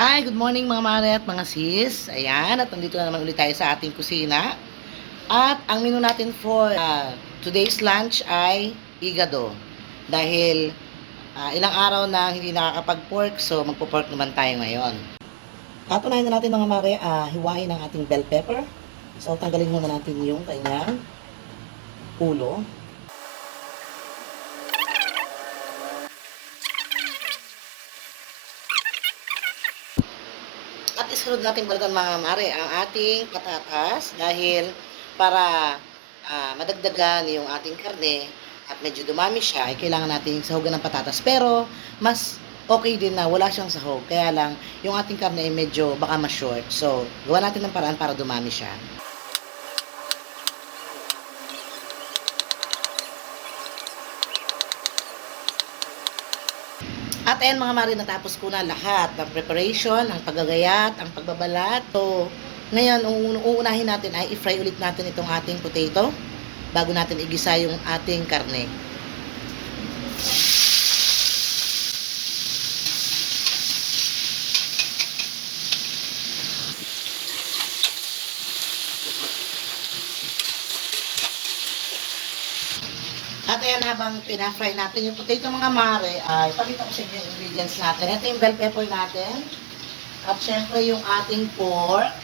Hi, good morning mga mare at mga sis. Ayan, at nandito na naman ulit tayo sa ating kusina. At ang menu natin for today's lunch ay igado. Dahil ilang araw na hindi nakakapag-pork, so magpo-pork naman tayo ngayon. At unahin na natin mga mare, hiwain ang ating bell pepper. So tanggalin muna natin yung kanyang ulo. At isunod natin balikan mga mare ang ating patatas dahil para madagdagan yung ating karne at medyo dumami siya ay kailangan natin sahugan ng patatas. Pero mas okay din na wala siyang sahog. Kaya lang yung ating karne ay medyo baka ma-short. So gawa natin ng paraan para dumami siya. At ayan mga mare, natapos ko na lahat ng preparation, ang paggagayat, ang pagbabalat. So, ngayon, uunahin natin ay i-fry ulit natin itong ating potato bago natin igisa yung ating karne. At ayan, habang pina-fry natin yung potato mga mare, ay pakita ko sa inyo yung ingredients natin. Ito yung bell pepper natin. At syempre yung ating pork.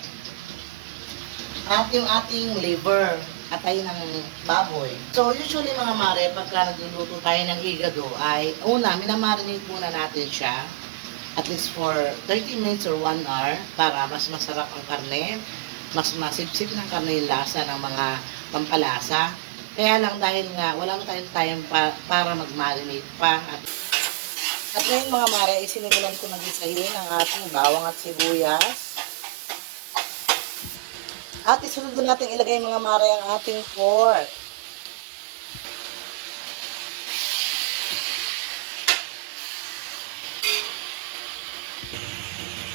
At yung ating liver. At ayun ng baboy. So usually mga mare, pagka nagluluto tayo ng higado, ay una, minamarinate muna natin siya. At least for 30 minutes or 1 hour para mas masarap ang karne. Mas masipsip ng karne yung lasa ng mga pampalasa. Kaya lang dahil nga wala na tayong time para mag-marinate pa. At ngayon mga mare, isinimulan ko nag-isahin ang ating bawang at sibuyas. At isunod natin ilagay mga mare ang ating pork.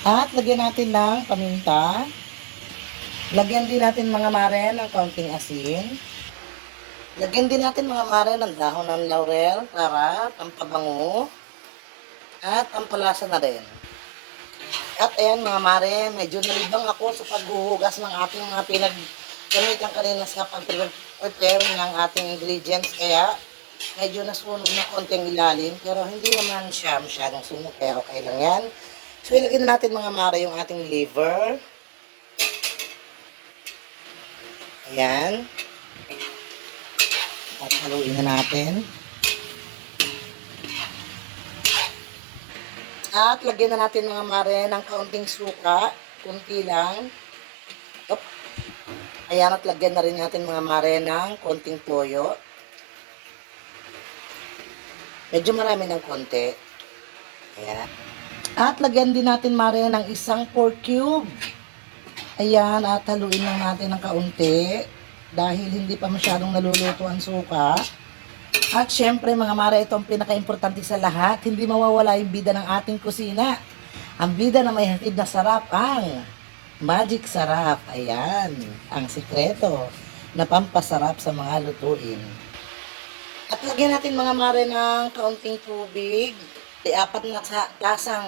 At lagyan natin ng paminta. Lagyan din natin mga mare ng kaunting asin. Lagyan din natin mga mare ng dahon ng laurel para pampabango at pampalasa na rin. At ayan mga mare, medyo nalibang ako sa paghuhugas ng ating mga pinag-gamitan kanina sa pag-prepare ng ating ingredients. Kaya medyo nasunog na konting ilalim pero hindi naman siya masyadong sunog kaya okay lang yan. So ilagyan natin mga mare yung ating liver. Ayan. At haluin na natin. At lagyan na natin mga mare ng kaunting suka. Kunti lang. Op. Ayan, at lagyan na rin natin mga mare ng konting toyo. Medyo marami ng konti. Ayan. At lagyan din natin mare ng isang pork cube. Ayan, at haluin lang natin ng kaunti. Dahil hindi pa masyadong naluluto ang suka. At syempre mga mare, ito ang pinaka-importante sa lahat. Hindi mawawala yung bida ng ating kusina. Ang bida na may hatid na sarap ang magic sarap. Ayan, ang sikreto na pampasarap sa mga lutuin. At lagyan natin mga mare ng kaunting tubig. 4 na tasang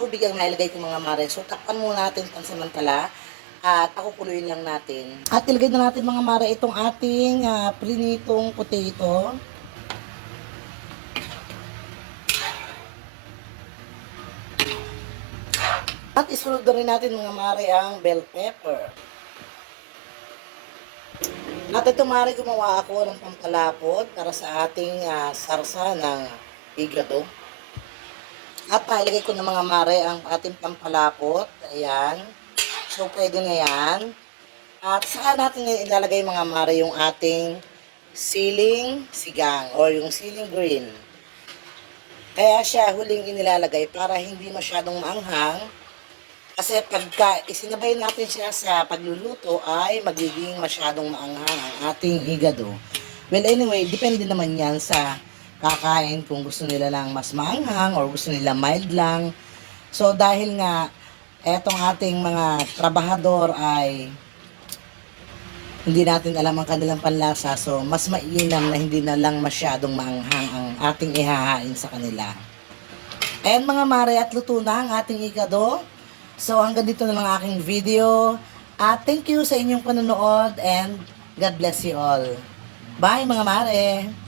tubig ang nailagay ko mga mare. So takpan muna natin pansamantala. At pakukuluin lang natin. At ilagay na natin mga mare itong ating prinitong potato. At isunod na rin natin mga mare ang bell pepper. At ito mare, gumawa ako ng pampalapot para sa ating sarsa ng higado. At ilagay ko na mga mare ang ating pampalapot. Ayan. So, pwede na yan. At saka natin ilalagay mga mare yung ating siling sigang or yung siling green. Kaya siya huling inilalagay para hindi masyadong maanghang. Kasi pagka isinabay natin siya sa pagluluto ay magiging masyadong maanghang ang ating higado. Well anyway, depende naman yan sa kakain kung gusto nila lang mas maanghang or gusto nila mild lang. So dahil nga etong ating mga trabahador ay hindi natin alam ang kanilang panlasa, so mas mainam na hindi na lang masyadong maanghang ang ating ihahain sa kanila. Ayan mga mare, at luto na ang ating igado. So hanggang dito na lang aking video. At thank you sa inyong panonood and God bless you all. Bye mga mare!